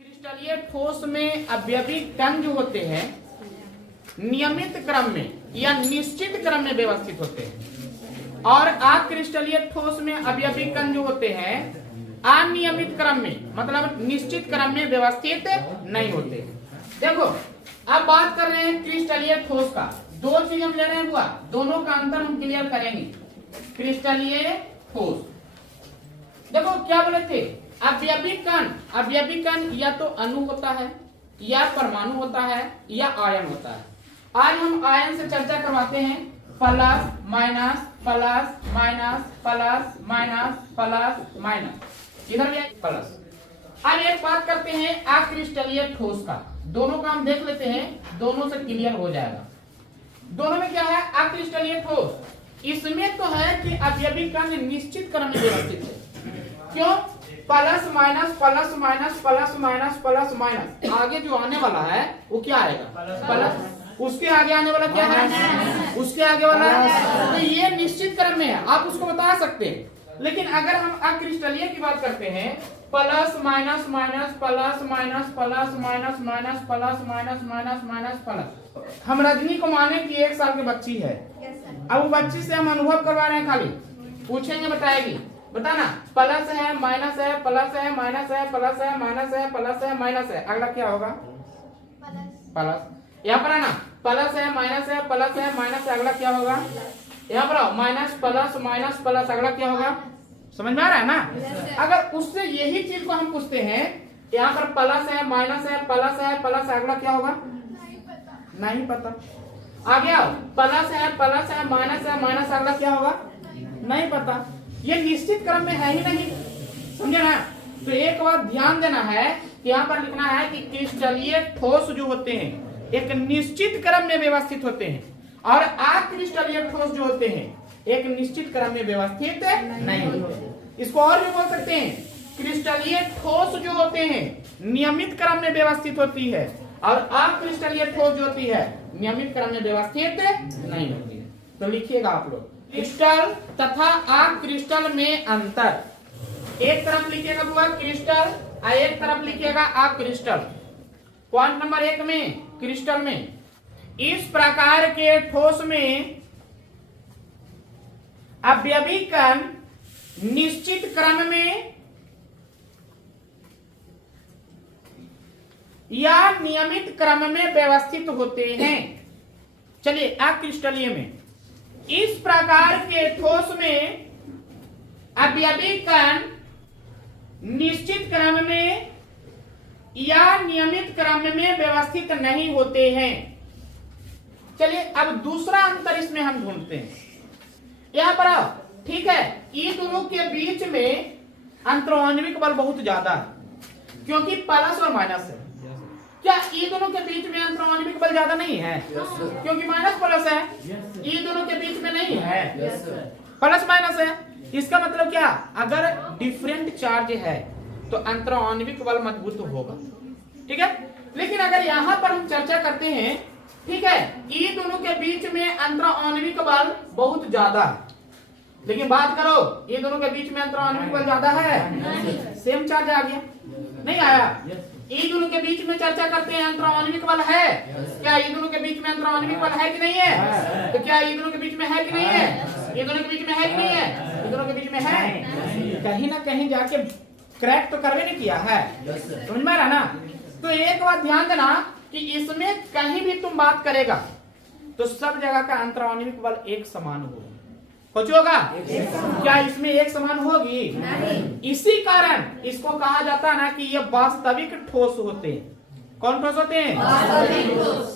क्रिस्टलीय ठोस में अवयवी कण जो होते हैं नियमित क्रम में या निश्चित क्रम में व्यवस्थित होते हैं और अक्रिस्टलीय ठोस में अवयवी कण जो होते हैं अनियमित क्रम में मतलब निश्चित क्रम में व्यवस्थित नहीं होते। देखो अब बात कर रहे हैं क्रिस्टलीय ठोस का। दो चीज हम ले रहे हैं हुआ, दोनों का अंतर हम क्लियर करेंगे। क्रिस्टलीय ठोस देखो क्या बोले थे, अवयवी कण या तो अणु होता है या परमाणु होता है या आयन होता है। आज हम आयन से चर्चा करवाते हैं, plus minus plus minus plus minus plus minus, इधर भी प्लस। अब एक बात करते हैं अक्रिस्टलीय ठोस का, दोनों का हम देख लेते हैं, दोनों से क्लियर हो जाएगा। दोनों में क्या है अक्रिस्टलीय ठोस, इसमें तो है कि अवयवी कण निश्चित क्रम में व्यवस्थित है। क्यों? Plus minus plus minus plus minus plus minus, आगे जो आने वाला है वो क्या आएगा प्लस, उसके आगे आने वाला क्या है उसके आगे वाला, तो ये निश्चित क्रम में है, आप उसको बता सकते हैं। लेकिन अगर हम अक्रिस्टलीय की बात करते हैं, plus minus minus plus minus plus minus minus plus minus minus minus plus. हम रजनी को माने कि 1 साल की बच्ची है, अब वो बच्ची से हम अनुभव करवा रहे हैं, खाली पूछेंगे बताएगी, बताना प्लस है माइनस है प्लस है माइनस है प्लस है माइनस है प्लस है माइनस है, अगला क्या होगा प्लस। यहाँ पर है ना प्लस है माइनस है प्लस है माइनस है, अगला क्या होगा, यहाँ पर माइनस प्लस प्लस, अगला क्या होगा। समझ में आ रहा है ना। अगर उससे यही चीज को हम पूछते हैं, यहाँ पर प्लस है माइनस है प्लस है प्लस, अगला क्या होगा नहीं पता। आगे आओ, प्लस है माइनस, अगला क्या होगा नहीं पता। ये निश्चित क्रम में है ही नहीं, समझे ना। तो एक बात ध्यान देना है कि यहाँ पर लिखना है कि क्रिस्टलीय ठोस जो होते हैं एक निश्चित क्रम में व्यवस्थित होते हैं और अक्रिस्टलीय ठोस जो होते हैं एक निश्चित क्रम में व्यवस्थित नहीं होते। इसको और भी बोल सकते हैं, क्रिस्टलीय ठोस जो होते हैं नियमित क्रम में व्यवस्थित होती है और अक्रिस्टलीय ठोस जो होती है नियमित क्रम में व्यवस्थित नहीं होती है। तो लिखिएगा आप लोग, क्रिस्टल तथा अक्रिस्टल में अंतर। एक तरफ लिखिएगा हुआ क्रिस्टल और एक तरफ लिखिएगा अक्रिस्टल। पॉइंट नंबर 1 में क्रिस्टल में इस प्रकार के ठोस में अवयवी कण निश्चित क्रम में या नियमित क्रम में व्यवस्थित होते हैं। चलिए अक्रिस्टलीय में इस प्रकार के ठोस में अवयवी कण निश्चित क्रम में या नियमित क्रम में व्यवस्थित नहीं होते हैं। चलिए अब दूसरा अंतर इसमें हम ढूंढते हैं। यहां पर आओ, ठीक है, ये दोनों के बीच में अंतराण्विक बल बहुत ज्यादा है क्योंकि प्लस और माइनस है। क्या ये दोनों के बीच में अंतराण्विक बल ज्यादा नहीं है क्योंकि माइनस प्लस है, ये दोनों के बीच में नहीं है प्लस माइनस है। इसका मतलब क्या, अगर डिफरेंट चार्ज है तो अंतराण्विक बल मजबूत होगा, ठीक है। लेकिन अगर यहाँ पर हम चर्चा करते हैं, ठीक है, ये दोनों के बीच में अंतराण्विक बल बहुत ज्यादा है, लेकिन बात करो ये दोनों के बीच में अंतराण्विक बल ज्यादा है, सेम चार्ज आ गया नहीं आया। ये दोनों के बीच में चर्चा करते हैं अंतराण्विक बल है, क्या ये दोनों के बीच में अंतराण्विक बल है कि नहीं है, तो क्या ये दोनों के बीच में है कि नहीं है, ये दोनों के बीच में है कि नहीं है, ये दोनों के बीच में है, कहीं ना कहीं जाके क्रैक तो करवे नहीं किया है, समझ में आ रहा ना। तो एक बात ध्यान देना कि इसमें कहीं भी तुम बात करेगा तो सब जगह का अंतराण्विक बल एक समान होगा, कुछ होगा क्या इसमें एक समान होगी नहीं। इसी कारण इसको कहा जाता है ना कि ये वास्तविक ठोस होते हैं। कौन ठोस होते हैं,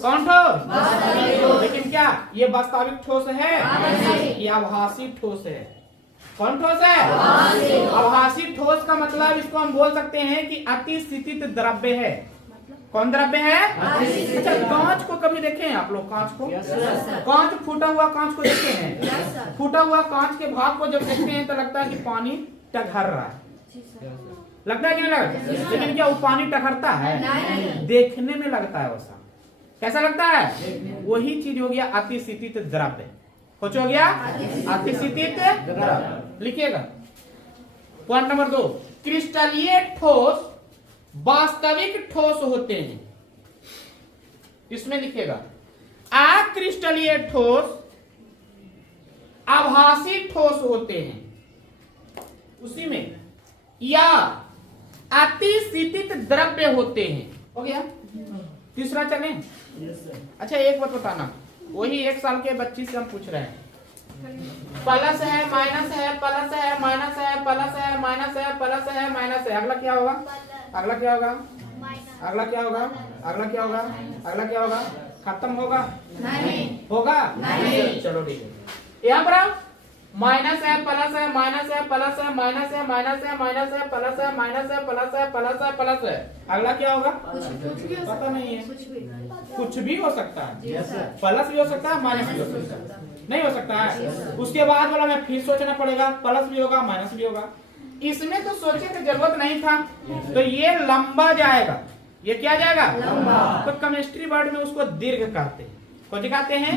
कौन ठोस, लेकिन क्या ये वास्तविक ठोस है, ये आभासी ठोस है। कौन ठोस है, आभासी ठोस का मतलब इसको हम बोल सकते हैं कि अतिस्थितित द्रव्य है। कौन द्रव्य है, अच्छा कांच को कभी देखे हैं आप लोग, कांच को, कांच फूटा हुआ कांच को देखे हैं, फूटा हुआ कांच के भाग को जब देखते हैं तो लगता है कि पानी टघर रहा है, लगता है कि नहीं लगता, लेकिन क्या वो पानी टघरता है, देखने में लगता है वैसा, कैसा लगता है, वही चीज हो गया अतिस्थितित द्रव्य। कुछ हो गया अतिस्थितित द्रव्य, लिखिएगा। पॉइंट नंबर 2, क्रिस्टलीय ठोस वास्तविक ठोस होते हैं। इसमें लिखेगा अक्रिस्टलीय ठोस आभासी ठोस होते हैं उसी में, या अतिशीतित द्रव्य होते हैं। हो गया तीसरा। चले अच्छा एक बात बताना, वही 1 साल के बच्ची से हम पूछ रहे हैं, प्लस है माइनस है, प्लस है माइनस है, प्लस है माइनस है, प्लस है माइनस है, अगला क्या होगा? अगला क्या होगा? अगला क्या होगा? अगला क्या होगा? अगला क्या होगा? खत्म होगा? नहीं होगा। नहीं। चलो ठीक है, यहाँ पर माइनस है, प्लस है, माइनस है, प्लस है, माइनस है, माइनस है, माइनस है, प्लस है, माइनस है, प्लस है, प्लस है, प्लस है, अगला क्या होगा? पता नहीं है, कुछ भी हो सकता है, प्लस भी हो सकता है, माइनस भी हो सकता है, नहीं हो सकता है। उसके बाद वाला में फिर सोचना पड़ेगा, प्लस भी होगा माइनस भी होगा। इसमें तो सोचने की जरूरत नहीं था, तो ये लंबा जाएगा। ये क्या जाएगा? लंबा। तो केमिस्ट्री वर्ड में उसको दीर्घ कहते हैं। कौन कहते हैं?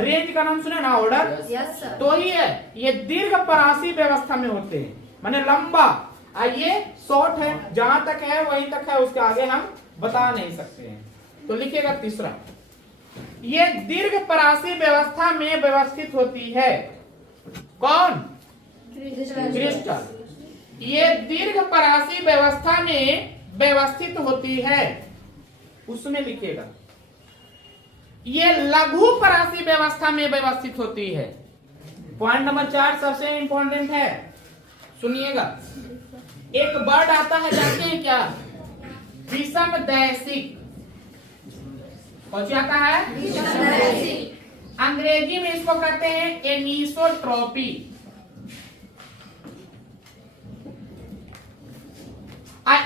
रेंज का नाम सुने ना, ऑर्डर। तो ही है ये दीर्घ परासी व्यवस्था में होते हैं, माने लंबा। ये शॉर्ट है, जहां तक है वहीं तक है, उसके आगे हम बता नहीं सकते हैं। तो लिखिएगा तीसरा, ये दीर्घ परासी व्यवस्था में व्यवस्थित होती है। कौन? क्रिस्टल। ये दीर्घ परासी व्यवस्था में व्यवस्थित होती है, उसमें लिखेगा ये लघु परासी व्यवस्था में व्यवस्थित होती है। पॉइंट नंबर 4 सबसे इंपॉर्टेंट है, सुनिएगा। एक वर्ड आता है, जानते हैं क्या? विषमदैशिक। कौन सी आता है? अंग्रेजी में इसको कहते हैं एनिसोट्रॉपी।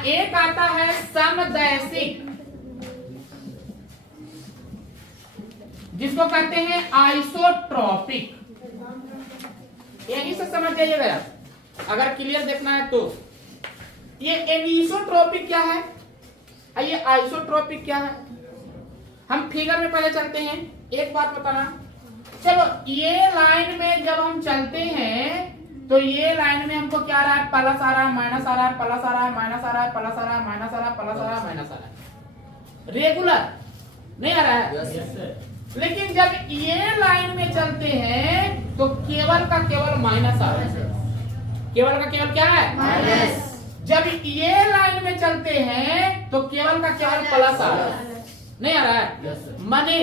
एक आता है समदैशिक, जिसको कहते हैं आइसोट्रॉपिक। यहीं से समझ जाइएगा, अगर क्लियर देखना है तो। ये एनिसोट्रॉपिक क्या है, ये आइसोट्रॉपिक क्या है, हम फिगर में पहले चलते हैं। एक बात बताना, चलो ये लाइन में जब हम चलते हैं तो ये लाइन में हमको क्या आ रहा है? प्लस आ रहा है, माइनस आ रहा है, प्लस आ रहा है, माइनस आ रहा है, प्लस आ रहा है, माइनस आ रहा है, प्लस आ रहा है, माइनस आ रहा है। रेगुलर नहीं आ रहा है। लेकिन जब ये लाइन में चलते हैं तो केवल का केवल माइनस आ रहा है। केवल का केवल क्या है? माइनस। जब ये लाइन में चलते हैं तो केवल का केवल प्लस आ रहा है, नहीं आ रहा है। माने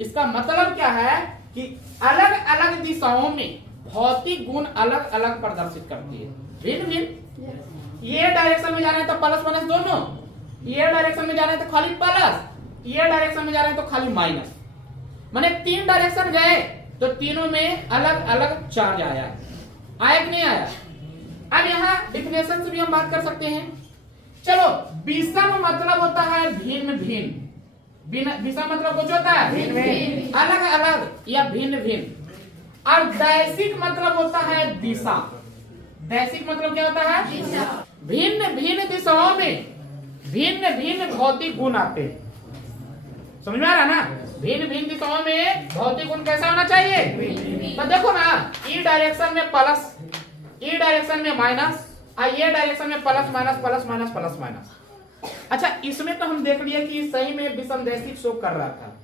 इसका मतलब क्या है कि अलग अलग दिशाओं में भौतिक गुण अलग अलग प्रदर्शित करती है, भिन्न भिन्न। ये डायरेक्शन में जाना है तो प्लस माइनस दोनों, ये डायरेक्शन में जाना है तो खाली प्लस, ये डायरेक्शन में जाना है तो खाली माइनस। माने 3 डायरेक्शन गए तो तीनों में अलग अलग चार्ज आया कि नहीं आया? अब यहाँ डिफिनेशन से भी हम बात कर सकते हैं। चलो, विषम मतलब होता है भिन्न भिन्न, विषम मतलब कुछ होता है भिन्न भिन्न, अलग अलग या भिन्न भिन्न। और दैशिक मतलब होता है दिशा। दैशिक मतलब क्या होता है? दिशा। भिन्न भिन्न दिशाओं में भिन्न भिन्न भौतिक गुण आते हैं। समझ में आ रहा ना? भिन्न भिन्न दिशाओं में भौतिक गुण कैसा होना चाहिए? तो देखो ना, ई डायरेक्शन में प्लस, ई डायरेक्शन में माइनस, ये डायरेक्शन में plus minus plus minus plus minus. अच्छा, इसमें तो हम देख लिया कि सही में विषमदैशिक शो कर रहा था।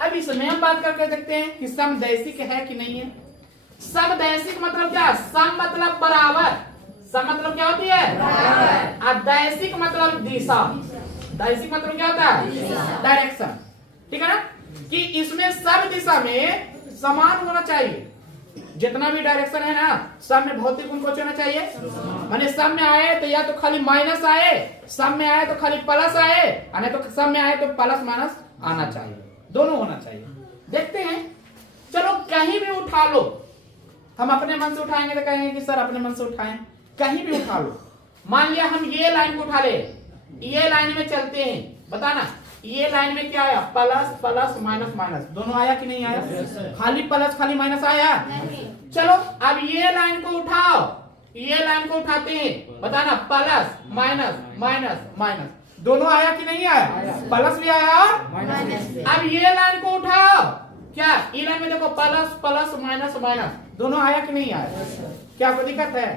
अब इसमें हम बात करके देखते हैं कि समदैशिक है कि नहीं है। समदैशिक मतलब क्या? सम मतलब बराबर, सम मतलब क्या होती है? बराबर। और दैशिक मतलब दिशा। दैशिक मतलब क्या होता है? डायरेक्शन। ठीक है ना? कि इसमें सब दिशा में समान होना चाहिए। जितना भी डायरेक्शन है ना, सब में भौतिक गुण कुछ होना चाहिए। माने सब में आए तो या तो खाली माइनस आए, सब में आए तो खाली प्लस आए, नहीं तो सब में आए तो प्लस माइनस आना चाहिए, दोनों होना चाहिए। देखते हैं, चलो कहीं भी उठा लो, हम अपने मन से उठाएंगे तो कहेंगे कि सर अपने मन से उठाएं। कहीं भी उठा लो, मान लिया हम ये लाइन को उठा ले, ये लाइन में चलते हैं, बताना ये लाइन में क्या आया? प्लस प्लस माइनस माइनस, दोनों आया कि नहीं आया? खाली प्लस खाली माइनस आया? चलो अब ये लाइन को उठाओ, ये लाइन को उठाते हैं, बताना प्लस माइनस माइनस माइनस, दोनों आया कि नहीं आया? प्लस भी आया और माइनस भी। अब ये लाइन को उठाओ, क्या ये लाइन में देखो प्लस प्लस माइनस माइनस, दोनों आया कि नहीं आया? क्या कोई दिक्कत है?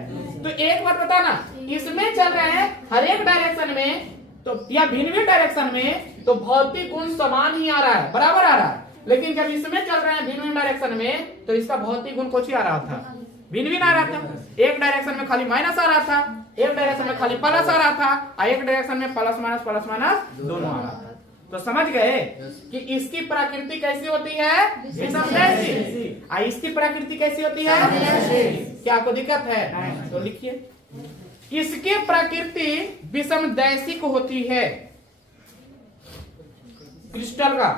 तो एक बात बताना, इसमें चल रहे हैं हर एक डायरेक्शन में तो या भिन्न भिन्न डायरेक्शन में तो भौतिक गुण समान ही आ रहा है, बराबर आ रहा है। लेकिन जब इसमें चल रहे हैं भिन्न भिन्न डायरेक्शन में तो इसका भौतिक गुण कुछ ही आ रहा था, भिन्न भिन्न आ रहा था। एक डायरेक्शन में खाली माइनस आ रहा था, एक डायरेक्शन में खाली प्लस आ रहा था, और एक डायरेक्शन में प्लस माइनस दोनों आ रहा था। तो समझ गए कि इसकी प्रकृति कैसी होती है, विषमदैशिक, और इसकी प्रकृति कैसी होती है। क्या आपको दिक्कत है? तो लिखिए, इसकी प्रकृति विषमदैशिक होती है, क्रिस्टल का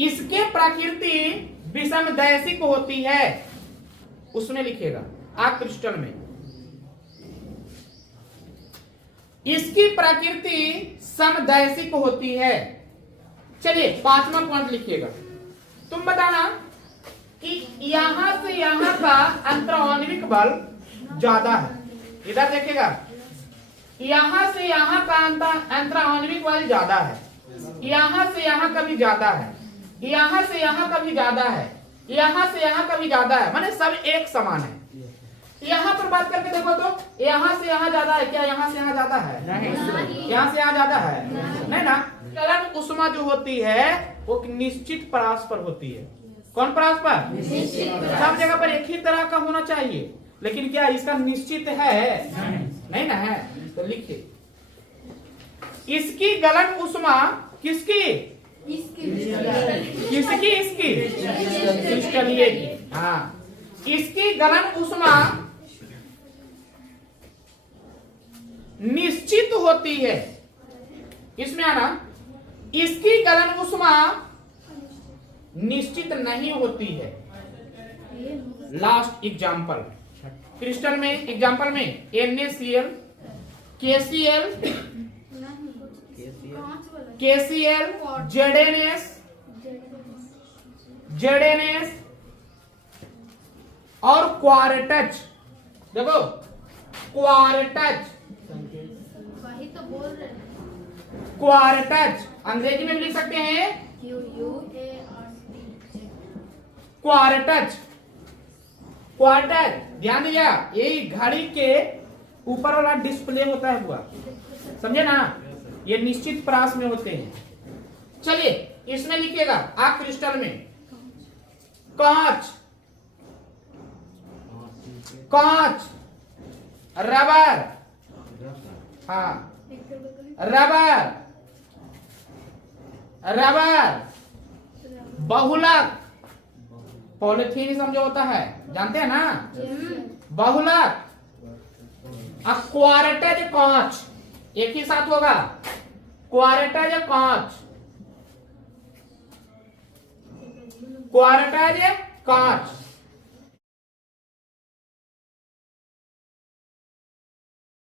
इसके प्रकृति विषमदैशिक होती है, उसमें लिखेगा आ क्रिस्टल में इसकी प्रकृति समदैशिक होती है। चलिए 5वां पॉइंट लिखिएगा। तुम बताना कि यहां से यहां का अंतराण्विक बल ज्यादा है। इधर देखेगा, यहां से यहां का अंतराण्विक बल ज्यादा है, यहां से यहां का भी ज्यादा है, यहां से यहां का भी ज्यादा है, यहां से यहां का भी ज्यादा है, माने सब एक समान है। यहां पर बात करके देखो तो यहां से यहां ज्यादा है क्या? यहां से यहां ज्यादा है? नहीं। यहां से यहां ज्यादा है? नहीं ना। गलन उष्मा जो होती है वो निश्चित परास पर होती है। कौन परास पर? सब जगह पर एक ही तरह का होना चाहिए, लेकिन क्या इसका निश्चित है? नहीं ना है। तो लिखिए, इसकी गलन उष्मा किसकी? किसकी? इसकी क्रिस्टलीय की। हाँ, इसकी गलन उष्मा निश्चित होती है। इसमें आना, इसकी गलन उष्मा निश्चित नहीं होती है। लास्ट एग्जाम्पल क्रिस्टल में, एग्जाम्पल में NaCl, KCl, KCl, ZNS और क्वार्टज। देखो क्वार्टज, क्वार्टज अंग्रेजी में भी लिख सकते हैं क्वार्टज। क्वार्टर ध्यान दिया, यही घड़ी के ऊपर वाला डिस्प्ले होता है हुआ, समझे ना। ये निश्चित परास में होते हैं। चलिए इसमें लिखिएगा आ क्रिस्टल में कांच, कांच, रबर, हाँ रबर, रबर, बहुलक, पॉलिथीन समझो होता है, जानते हैं ना, बहुलक, क्वार्टज कांच, एक ही साथ होगा, क्वार्टज कांच, क्वार्टज कांच।